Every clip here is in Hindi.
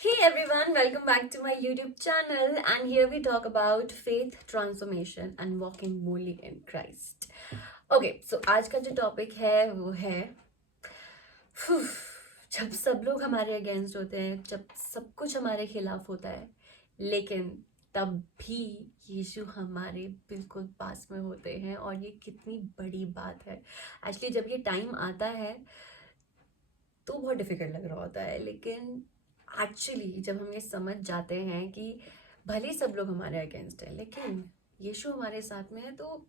Hey everyone, welcome back to my YouTube channel. And here we talk about faith transformation and walking boldly in Christ. Okay, so आज का जो टॉपिक है वो है "Phew, जब सब लोग हमारे अगेंस्ट होते हैं, जब सब कुछ हमारे खिलाफ होता है, लेकिन तब भी यीशु हमारे बिल्कुल पास में होते हैं। और ये कितनी बड़ी बात है। एक्चुअली जब ये टाइम आता है तो बहुत डिफिकल्ट लग रहा होता है, लेकिन एक्चुअली जब हम ये समझ जाते हैं कि भले ही सब लोग हमारे अगेंस्ट है, लेकिन यीशु हमारे साथ में है, तो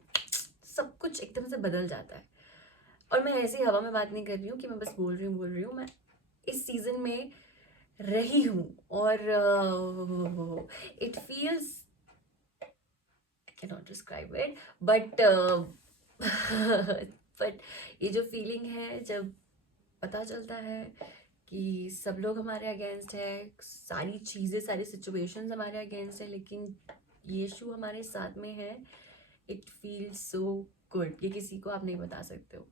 सब कुछ एकदम से बदल जाता है। और मैं ऐसी हवा में बात नहीं कर रही हूँ कि मैं बस बोल रही हूँ। मैं इस सीजन में रही हूँ और it feels, I can not describe it, but but ये जो फीलिंग है जब पता चलता है कि सब लोग हमारे अगेंस्ट है, सारी चीज़ें, सारी सिचुएशंस हमारे अगेंस्ट है, लेकिन यीशु हमारे साथ में है। It feels so good. ये किसी को आप नहीं बता सकते हो,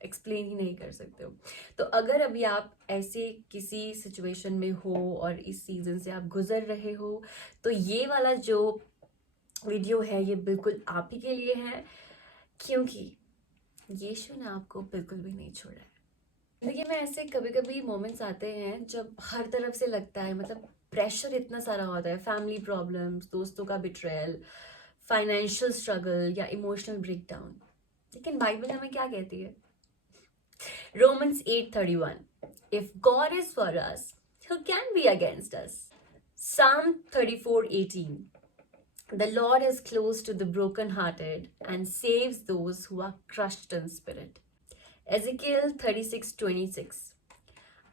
एक्सप्लेन ही नहीं कर सकते हो। तो अगर अभी आप ऐसे किसी सिचुएशन में हो और इस सीजन से आप गुजर रहे हो, तो ये वाला जो वीडियो है ये बिल्कुल आप ही के लिए है, क्योंकि यीशु ने आपको बिल्कुल भी नहीं छोड़ा है। देखिए, मैं ऐसे कभी कभी मोमेंट्स आते हैं जब हर तरफ से लगता है, मतलब प्रेशर इतना सारा होता है, फैमिली प्रॉब्लम्स, दोस्तों का बिट्रेयल, फाइनेंशियल स्ट्रगल या इमोशनल ब्रेकडाउन। लेकिन बाइबल हमें क्या कहती है? Romans 8:31, if God is for us, who can be against us? Psalm 34:18, the Lord is close to the brokenhearted and saves those who are crushed in spirit. Ezekiel 36:26,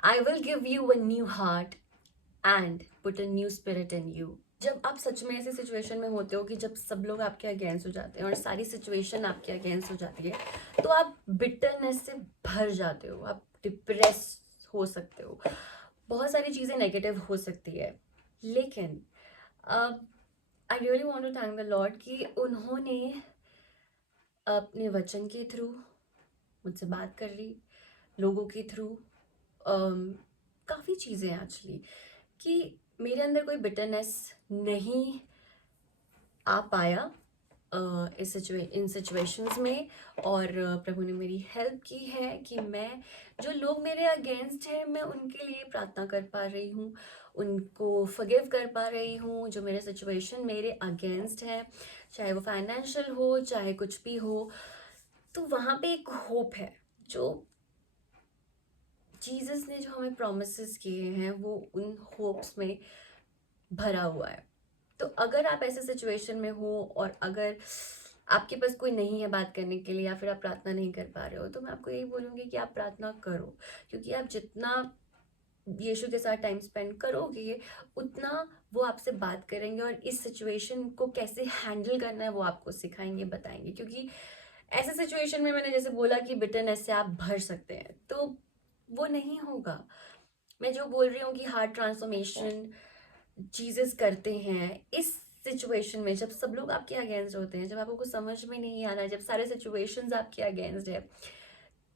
I will give you a new heart and put a new spirit in you. जब आप सच में ऐसी सिचुएशन में होते हो कि जब सब लोग आपके अगेंस्ट हो जाते हैं और सारी सिचुएशन आपके अगेंस्ट हो जाती है, तो आप बिटरनेस से भर जाते हो, आप डिप्रेस हो सकते हो, बहुत सारी चीज़ें नेगेटिव हो सकती है। लेकिन I really want to thank the Lord कि उन्होंने अपने वचन के थ्रू मुझसे बात कर ली, लोगों के थ्रू, काफ़ी चीज़ें एक्चुअली, कि मेरे अंदर कोई बिटरनेस नहीं आ पाया इन सिचुएशंस में। और प्रभु ने मेरी हेल्प की है कि मैं, जो लोग मेरे अगेंस्ट हैं, मैं उनके लिए प्रार्थना कर पा रही हूँ, उनको फॉरगिव कर पा रही हूँ। जो मेरे सिचुएशन मेरे अगेंस्ट है, चाहे वो फाइनेंशियल हो, चाहे कुछ भी हो, तो वहाँ पे एक होप है। जो जीसस ने जो हमें प्रोमिसेस किए हैं वो उन होप्स में भरा हुआ है। तो अगर आप ऐसे सिचुएशन में हो और अगर आपके पास कोई नहीं है बात करने के लिए, या फिर आप प्रार्थना नहीं कर पा रहे हो, तो मैं आपको यही बोलूँगी कि आप प्रार्थना करो। क्योंकि आप जितना यीशु के साथ टाइम स्पेंड करोगे, उतना वो आपसे बात करेंगे और इस सिचुएशन को कैसे हैंडल करना है वो आपको सिखाएंगे, बताएंगे। क्योंकि ऐसे सिचुएशन में मैंने जैसे बोला कि बिटरनेस से आप भर सकते हैं, तो वो नहीं होगा। मैं जो बोल रही हूँ कि हार्ट ट्रांसफॉर्मेशन जीसस करते हैं इस सिचुएशन में, जब सब लोग आपके अगेंस्ट होते हैं, जब आपको कुछ समझ में नहीं आ रहा है, जब सारे सिचुएशंस आपके अगेंस्ट है,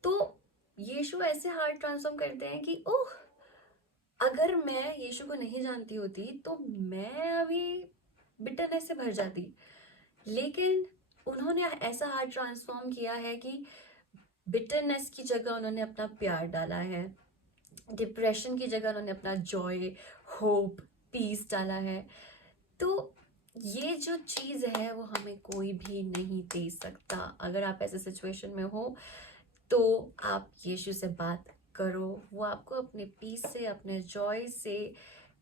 तो यीशु ऐसे हार्ट ट्रांसफॉर्म करते हैं कि ओह, अगर मैं यीशु को नहीं जानती होती तो मैं अभी बिटरनेस से भर जाती। लेकिन उन्होंने ऐसा हार्ट ट्रांसफॉर्म किया है कि बिटरनेस की जगह उन्होंने अपना प्यार डाला है, डिप्रेशन की जगह उन्होंने अपना जॉय, होप, पीस डाला है। तो ये जो चीज़ है वो हमें कोई भी नहीं दे सकता। अगर आप ऐसे सिचुएशन में हो तो आप यीशु से बात करो, वो आपको अपने पीस से, अपने जॉय से,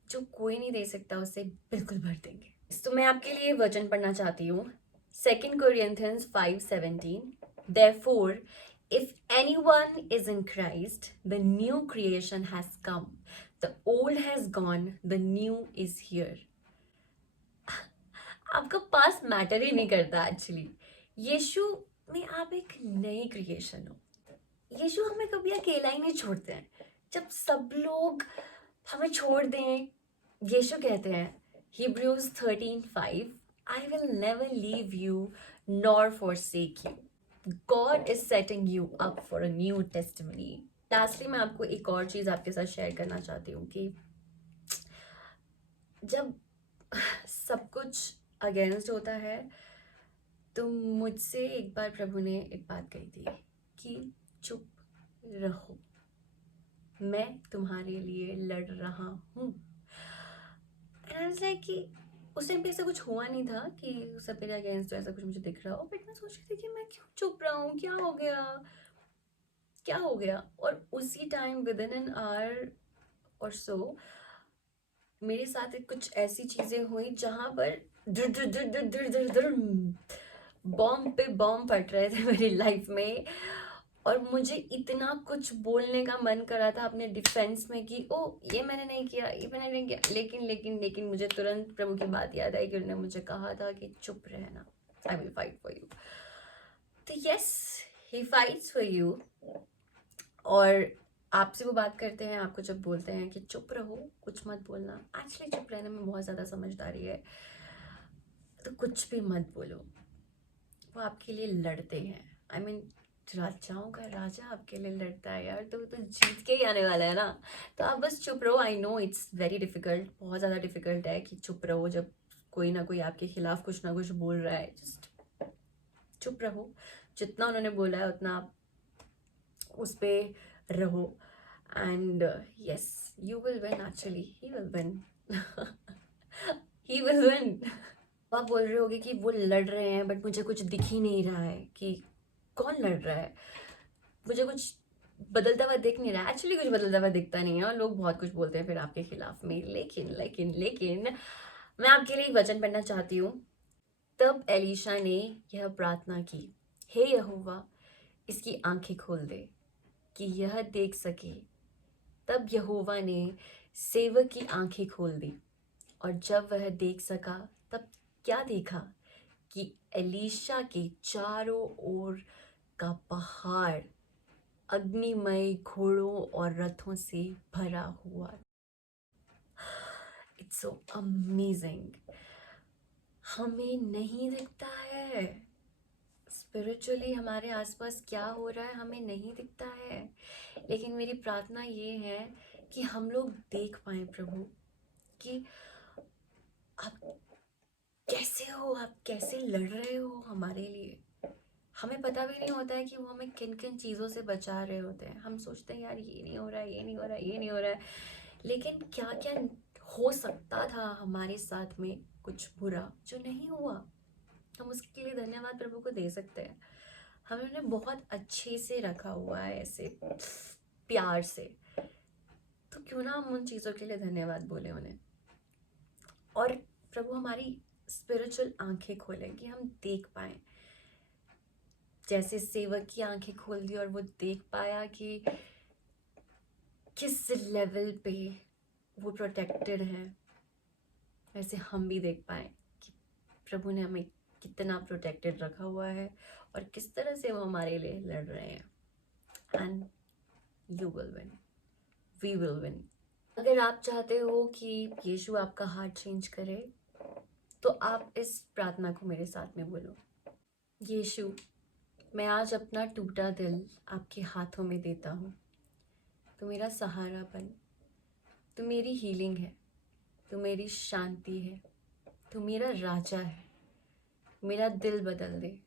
जो कोई नहीं दे सकता, उससे बिल्कुल भर देंगे। तो मैं आपके लिए वचन पढ़ना चाहती हूँ, 2 Corinthians 5:17, therefore if anyone is in Christ, the new creation has come, the old has gone, the new is here. आपका पास मैटर ही नहीं करता एक्चुअली। यीशु में आप एक नई क्रिएशन हो। यीशु हमें कभी अकेला ही नहीं छोड़ते हैं। जब सब लोग हमें छोड़ दें, यीशु कहते हैं Hebrews 13:5, I will never leave you nor forsake you. God is setting you up for a new testimony. Lastly मैं आपको एक और चीज़ आपके साथ शेयर करना चाहती हूँ कि जब सब कुछ अगेंस्ट होता है तो मुझसे एक बार प्रभु ने एक बात कही थी कि चुप रहो, मैं तुम्हारे लिए लड़ रहा हूँ। एंड आई वाज लाइक कि उस टाइम पे ऐसा कुछ हुआ नहीं था कि सब मेरे अगेंस्ट ऐसा कुछ मुझे दिख रहा हो, बट मैं सोच रही थी कि मैं क्यों चुप रहा हूँ, क्या हो गया, क्या हो गया। और उसी time with in an hour और सो मेरे साथ कुछ ऐसी चीजें हुई जहां पर धुर धुर धुर धुर धुर धुर धुर बॉम्ब पे बॉम्ब फट रहे थे मेरी लाइफ में। और मुझे इतना कुछ बोलने का मन कर रहा था अपने डिफेंस में कि ओ ये मैंने नहीं किया, ये मैंने नहीं किया, लेकिन लेकिन लेकिन मुझे तुरंत प्रभु की बात याद आई कि उन्होंने मुझे कहा था कि चुप रहना, I will fight for you. तो yes, he fights for you. और आपसे वो बात करते हैं, आपको जब बोलते हैं कि चुप रहो, कुछ मत बोलना, एक्चुअली चुप रहने में बहुत ज़्यादा समझदारी है। तो कुछ भी मत बोलो, वो आपके लिए लड़ते हैं। आई मीन राजाओं का राजा आपके लिए लड़ता है यार, तो जीत के ही आने वाला है ना। तो आप बस चुप रहो। I know it's very difficult, बहुत ज़्यादा डिफिकल्ट है कि चुप रहो जब कोई ना कोई आपके खिलाफ कुछ ना कुछ बोल रहा है। जस्ट चुप रहो, जितना उन्होंने बोला है उतना आप उस पर रहो। And yes, you will win, actually he will win, he will win. आप बोल रहे होगे कि वो लड़ रहे हैं बट मुझे कुछ दिख ही नहीं रहा है कि कौन लड़ रहा है, मुझे कुछ बदलता हुआ दिख नहीं रहा है। एक्चुअली कुछ बदलता हुआ दिखता नहीं है और लोग बहुत कुछ बोलते हैं फिर आपके खिलाफ में। लेकिन लेकिन लेकिन मैं आपके लिए एक वचन पढ़ना चाहती हूँ। तब एलीशा ने यह प्रार्थना की, हे यहोवा, इसकी आंखें खोल दे कि यह देख सके। तब यहोवा ने सेवक की आंखें खोल दी, और जब वह देख सका तब क्या देखा कि एलीशा के चारों ओर का पहाड़ अग्निमय घोड़ों और रथों से भरा हुआ। It's so amazing. हमें नहीं दिखता है स्पिरिचुअली हमारे आसपास क्या हो रहा है, हमें नहीं दिखता है, लेकिन मेरी प्रार्थना ये है कि हम लोग देख पाए प्रभु कि आप कैसे हो, आप कैसे लड़ रहे हो हमारे लिए। हमें पता भी नहीं होता है कि वो हमें किन किन चीज़ों से बचा रहे होते हैं। हम सोचते हैं यार ये नहीं हो रहा है, ये नहीं हो रहा है, ये नहीं हो रहा है, लेकिन क्या क्या हो सकता था हमारे साथ में कुछ बुरा जो नहीं हुआ। हम उसके लिए धन्यवाद प्रभु को दे सकते हैं। हमें उन्हें बहुत अच्छे से रखा हुआ है, ऐसे प्यार से। तो क्यों ना हम उन चीज़ों के लिए धन्यवाद बोले उन्हें। और प्रभु हमारी स्पिरिचुअल आंखें खोले कि हम देख पाए, जैसे सेवक की आंखें खोल दी और वो देख पाया कि किस लेवल पे वो प्रोटेक्टेड है, वैसे हम भी देख पाए कि प्रभु ने हमें कितना प्रोटेक्टेड रखा हुआ है और किस तरह से वो हमारे लिए लड़ रहे हैं। And you will win, we will win. अगर आप चाहते हो कि यीशु आपका हार्ट चेंज करे तो आप इस प्रार्थना को मेरे साथ में बोलो। यीशु, मैं आज अपना टूटा दिल आपके हाथों में देता हूँ। तू मेरा सहारा बन, तू मेरी हीलिंग है, तू मेरी शांति है, तू मेरा राजा है। मेरा दिल बदल दे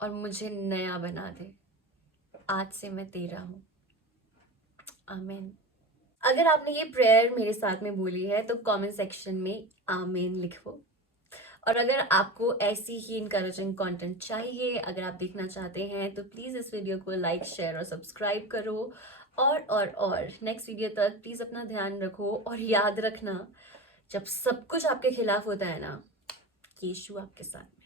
और मुझे नया बना दे। आज से मैं तेरा हूँ। आमीन। अगर आपने ये प्रेयर मेरे साथ में बोली है तो कमेंट सेक्शन में आमीन लिखो। और अगर आपको ऐसी ही इंकरेजिंग कंटेंट चाहिए, अगर आप देखना चाहते हैं, तो प्लीज़ इस वीडियो को लाइक, शेयर और सब्सक्राइब करो। और नेक्स्ट वीडियो तक प्लीज़ अपना ध्यान रखो और याद रखना, जब सब कुछ आपके खिलाफ होता है ना, यीशु आपके साथ में।